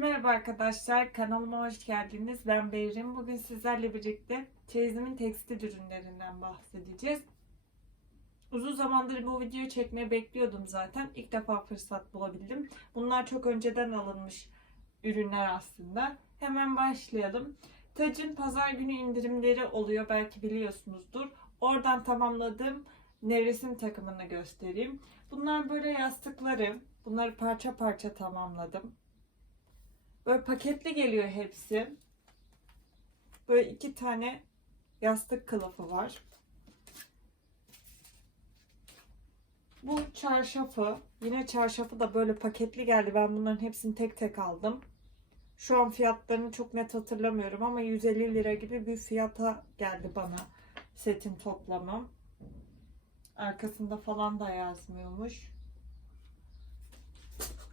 Merhaba arkadaşlar, kanalıma hoş geldiniz. Ben Behrin. Bugün sizlerle birlikte çeyizimin tekstil ürünlerinden bahsedeceğiz. Uzun zamandır bu videoyu çekmeyi bekliyordum zaten. İlk defa fırsat bulabildim. Bunlar çok önceden alınmış ürünler aslında. Hemen başlayalım. Tac'ın pazar günü indirimleri oluyor belki biliyorsunuzdur. Oradan tamamladığım nevresim takımını göstereyim. Bunlar böyle yastıkları. Bunları parça parça tamamladım. Böyle paketli geliyor hepsi. Böyle iki tane yastık kılıfı var. Bu çarşafı. Yine çarşafı da böyle paketli geldi. Ben bunların hepsini tek tek aldım. Şu an fiyatlarını çok net hatırlamıyorum ama 150 lira gibi bir fiyata geldi bana setin toplamı. Arkasında falan da yazmıyormuş.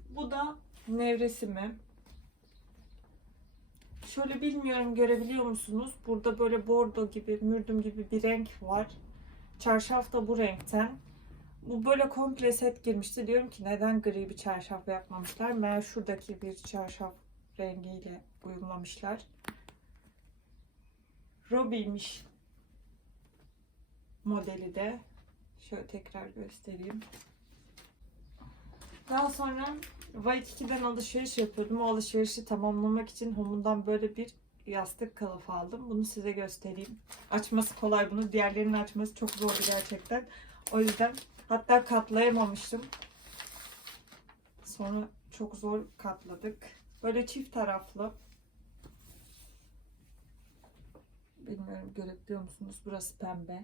Bu da nevresimi. Şöyle bilmiyorum görebiliyor musunuz? Burada böyle bordo gibi, mürdüm gibi bir renk var. Çarşaf da bu renkten. Bu böyle komple set girmişti. Diyorum ki neden gri bir çarşaf yapmamışlar? Meğer şuradaki bir çarşaf rengiyle uyumlamışlar. Robbie'miş modeli de. Şöyle tekrar göstereyim. Daha sonra White 2'den alışveriş yapıyordum. O alışverişi tamamlamak için Home'undan böyle bir yastık kılıfı aldım. Bunu size göstereyim. Açması kolay bunu. Diğerlerinin açması çok zordu gerçekten. O yüzden hatta katlayamamıştım. Sonra çok zor katladık. Böyle çift taraflı. Bilmiyorum görebiliyor musunuz? Burası pembe.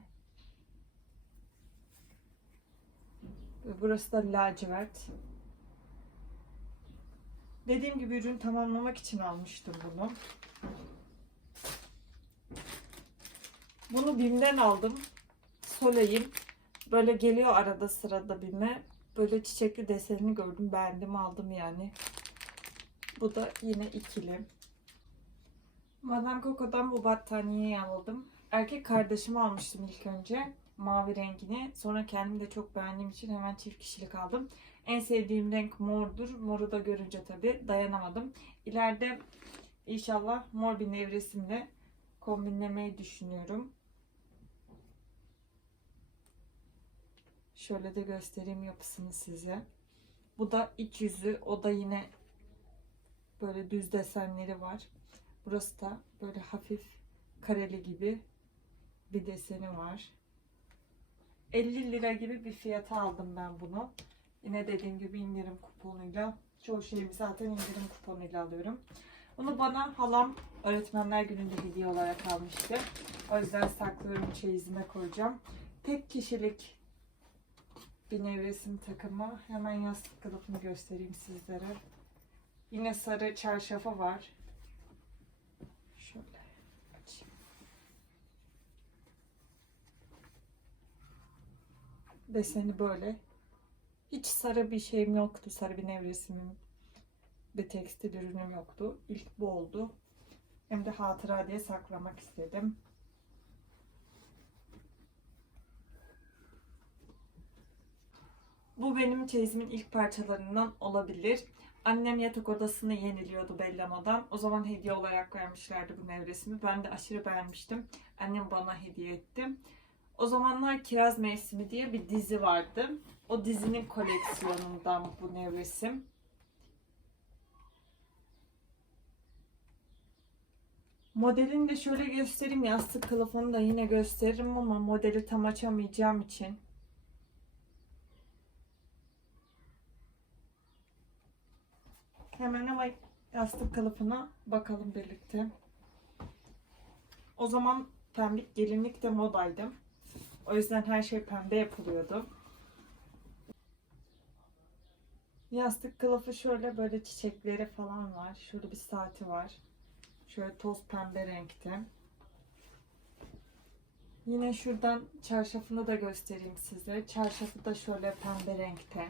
Ve burası da lacivert. Dediğim gibi ürün tamamlamak için almıştım bunu. Bunu BİM'den aldım. Soleil'in böyle geliyor arada sırada BİM'e. Böyle çiçekli desenini gördüm. Beğendim aldım yani. Bu da yine ikili. Madame Coco'dan bu battaniyeyi aldım. Erkek kardeşime almıştım ilk önce. Mavi rengini. Sonra kendim de çok beğendiğim için hemen çift kişilik aldım. En sevdiğim renk mordur. Moru da görünce tabii dayanamadım. İleride inşallah mor bir nevresimle kombinlemeyi düşünüyorum. Şöyle de göstereyim yapısını size. Bu da iç yüzü. O da yine böyle düz desenleri var. Burası da böyle hafif kareli gibi bir deseni var. 50 lira gibi bir fiyata aldım ben bunu. Yine dediğim gibi indirim kuponuyla. Çoğu şeyimi zaten indirim kuponuyla alıyorum. Bunu bana halam öğretmenler gününde hediye olarak almıştı. O yüzden saklıyorum çeyizime koyacağım. Tek kişilik bir nevresim takımı. Hemen yastık kılıfını göstereyim sizlere. Yine sarı çarşafı var. Şöyle açayım. Deseni böyle. Hiç sarı bir şeyim yoktu. Sarı bir nevresimim, bir tekstil ürünüm yoktu. İlk bu oldu. Hem de hatıra diye saklamak istedim. Bu benim çeyizimin ilk parçalarından olabilir. Annem yatak odasını yeniliyordu Bellama'dan. O zaman hediye olarak vermişlerdi bu nevresimi. Ben de aşırı beğenmiştim. Annem bana hediye etti. O zamanlar Kiraz Mevsimi diye bir dizi vardı. O dizinin koleksiyonundan bu nevresim. Modelini de şöyle göstereyim. Yastık kılıfını da yine gösteririm ama modeli tam açamayacağım için. Hemen ama yastık kılıfına bakalım birlikte. O zaman pembik gelinlik de modaydı. O yüzden her şey pembe yapılıyordu. Yastık kılıfı şöyle böyle çiçekleri falan var. Şöyle bir saati var. Şöyle toz pembe renkte. Yine şuradan çarşafını da göstereyim size. Çarşafı da şöyle pembe renkte.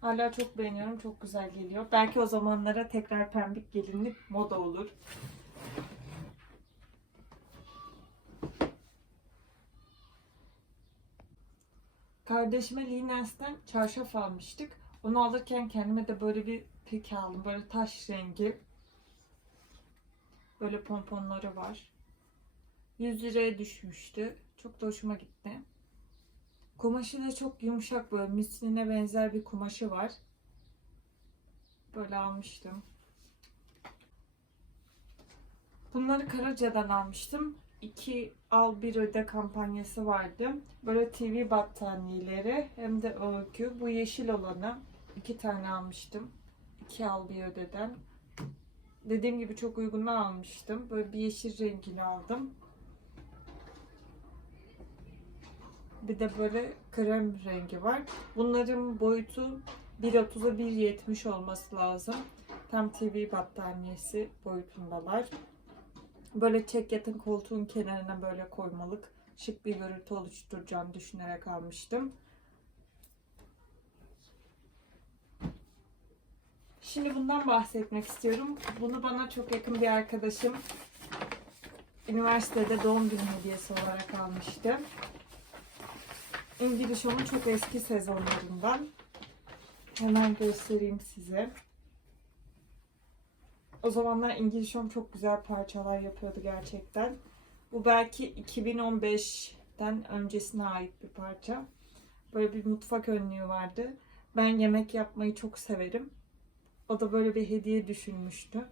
Hala çok beğeniyorum. Çok güzel geliyor. Belki o zamanlara tekrar pembik gelinlik moda olur. Kardeşime Linens'ten çarşaf almıştık. Bunu alırken kendime de böyle bir pik aldım. Böyle taş rengi. Böyle pomponları var. 100 liraya düşmüştü. Çok da hoşuma gitti. Kumaşı da çok yumuşak böyle misline benzer bir kumaşı var. Böyle almıştım. Bunları Karaca'dan almıştım. 2 al bir öde kampanyası vardı. Böyle TV battaniyeleri hem de örgü. Bu yeşil olanı iki tane almıştım. 2 al bir ödeden. Dediğim gibi çok uygundan almıştım. Böyle bir yeşil rengini aldım. Bir de böyle krem rengi var. Bunların boyutu 1.30'a 1.70 olması lazım. Tam TV battaniyesi boyutundalar. Böyle çek yatın koltuğun kenarına böyle koymalık şık bir görüntü oluşturacağını düşünerek almıştım. Şimdi bundan bahsetmek istiyorum. Bunu bana çok yakın bir arkadaşım üniversitede doğum günü hediyesi olarak almıştı. İngiliz Home'un çok eski sezonlarından. Hemen göstereyim size. O zamanlar İngiliz Home çok güzel parçalar yapıyordu gerçekten. Bu belki 2015'ten öncesine ait bir parça. Böyle bir mutfak önlüğü vardı. Ben yemek yapmayı çok severim. O da böyle bir hediye düşünmüştü.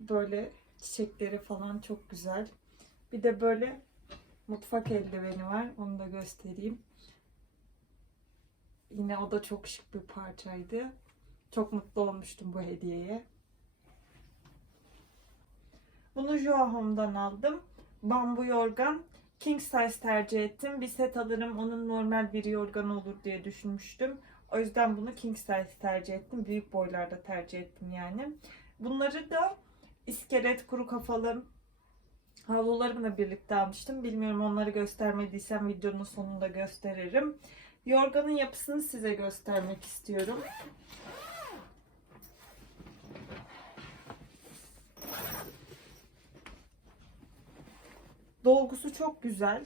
Böyle çiçekleri falan çok güzel. Bir de böyle mutfak eldiveni var. Onu da göstereyim. Yine o da çok şık bir parçaydı. Çok mutlu olmuştum bu hediyeye. Bunu Joa Home'dan aldım. Bambu yorgan. King size tercih ettim. Bir set alırım onun normal bir yorgan olur diye düşünmüştüm. O yüzden bunu king size tercih ettim. Büyük boylarda tercih ettim yani. Bunları da iskelet, kuru kafalı havlularımla birlikte almıştım. Bilmiyorum onları göstermediysem videonun sonunda gösteririm. Yorganın yapısını size göstermek istiyorum. Dolgusu çok güzel.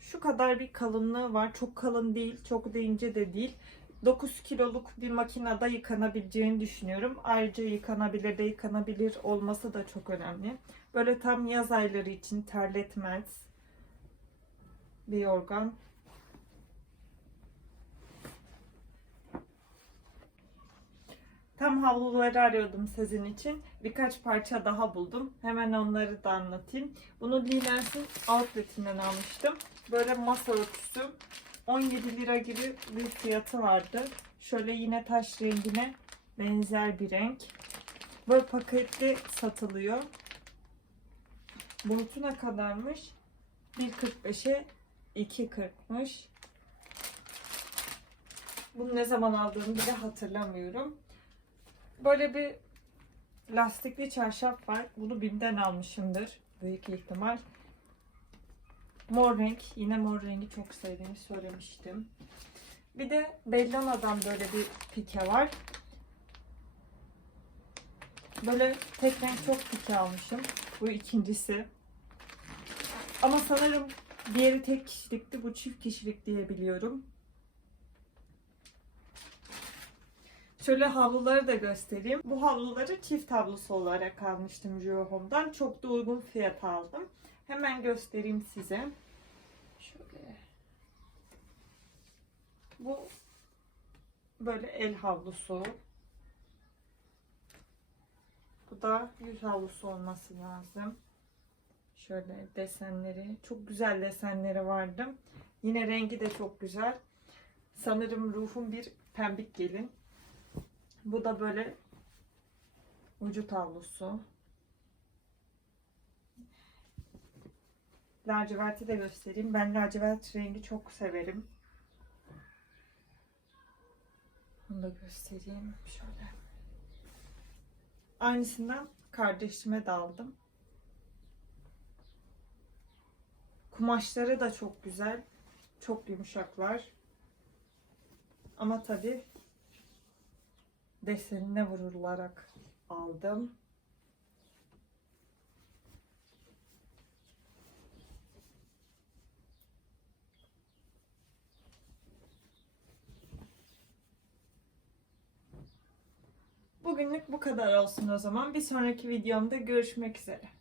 Şu kadar bir kalınlığı var. Çok kalın değil, çok da ince de değil. 9 kiloluk bir makinede yıkanabileceğini düşünüyorum. Ayrıca yıkanabilir de yıkanabilir olması da çok önemli. Böyle tam yaz ayları için terletmez bir yorgan. Tam havluları arıyordum sizin için. Birkaç parça daha buldum. Hemen onları da anlatayım. Bunu Linens'in outletinden almıştım. Böyle masa örtüsü. 17 lira gibi bir fiyatı vardı. Şöyle yine taş rengine benzer bir renk. Böyle paketli satılıyor. Boyutu ne kadarmış? 1.45'e 2.40'mış. Bunu ne zaman aldığımı bile hatırlamıyorum. Böyle bir lastikli çarşaf var. Bunu BİM'den almışımdır. Büyük ihtimal. Mor renk. Yine mor rengi çok sevdiğimi söylemiştim. Bir de Bellana'dan böyle bir pike var. Böyle tek renk çok pike almışım. Bu ikincisi. Ama sanırım diğeri tek kişilikti. Bu çift kişilik diye Şöyle havluları da göstereyim. Bu havluları çift havlusu olarak almıştım Rio Home'dan. Çok da uygun fiyat aldım. Hemen göstereyim size. Şöyle. Bu böyle el havlusu. Bu da yüz havlusu olması lazım. Şöyle desenleri. Çok güzel desenleri vardı. Yine rengi de çok güzel. Sanırım ruhum bir pembik gelin. Bu da böyle vücut havlusu. Laciverti de göstereyim. Ben lacivert rengi çok severim. Bunu da göstereyim. Şöyle. Aynısından kardeşime de aldım. Kumaşları da çok güzel. Çok yumuşaklar. Ama tabii desenine vurularak aldım. Bugünlük bu kadar olsun o zaman. Bir sonraki videomda görüşmek üzere.